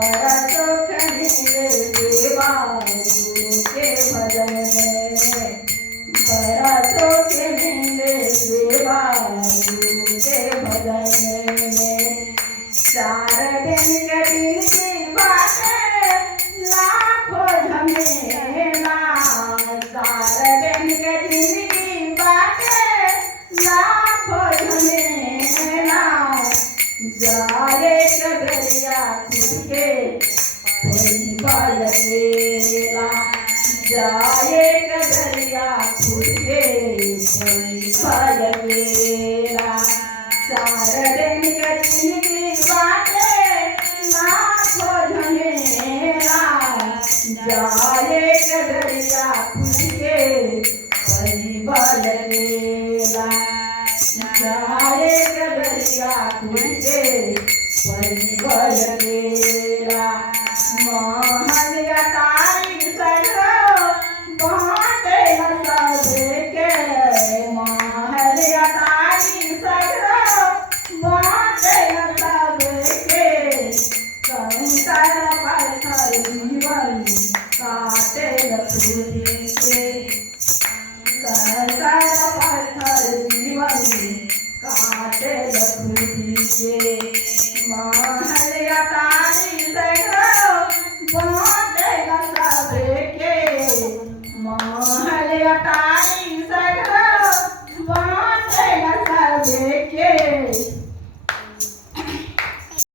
बड़ा सुख मिले सेवा गुरु के भजन में। बड़ा सुख मिले सेवा गुरु के भजन में। 4 दिन के दिन की बात लाखों झमेला। 4 दिन के दिन की बात लाखों झमेला। जाए कदरिया खुद के कोई बालकेला। जाए कदरिया खुद के कोई बालकेला। 4 दिन के दिन की बात लाखों झमेला। जाए कदरिया खुद के कोई बालकेला। जाए कदरिया खुद के कोई बालकेला। महल अटारी सगरो बाटे न सबके। महल अटारी सगरो बाटे न सबके। कंकर पत्थर जीवन काटे न खुदी से। कंकर पत्थर जीवन काटे न खुदी से। महल अटारी सगरो बाटे न सबके। महल अटारी सगरो बाटे न सबके।